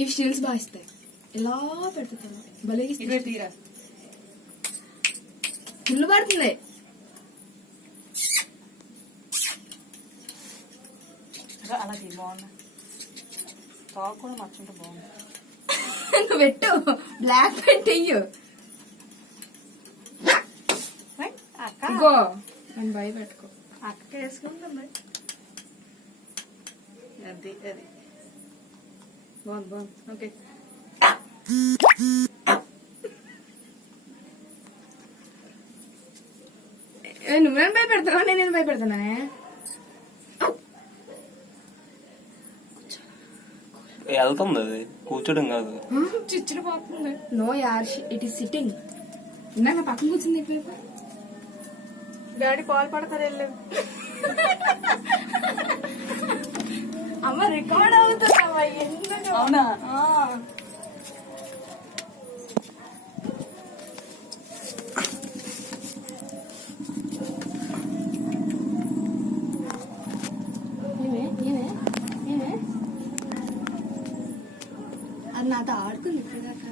ఇవి స్టిల్స్ బాగా ఇస్తాయి. ఎలా పెడతాను భలే తీరా ఫుల్ పడుతుంది. అలా బాగుంది. తాగు కూడా మర్చుంటే బాగుంది. నువ్వు పెట్టు బ్లాక్ పెయింట్ అయ్యో ఇంకో నేను భయ పెట్టుకో. అక్క వేసుకుంటాం. అది అది బాగుంది బాగుంది. ఓకే నువ్వేం భయపెడతావా? నేనేం భయపెడతానా? వెళ్తుంది అది, కూర్చోడం కాదు. చిచ్చులు పోతుంది. నో యార్, ఇట్ ఈస్ సిట్టింగ్. ఇందాక పక్కన కూర్చుంది. డాడీ పాలు పడతారు వెళ్ళు. అమ్మ రికార్డ్ అవుతుందమ్మా. ఎందుకు? అవునా? అది నాతో ఆడుకుంది ఇప్పటిదాకా.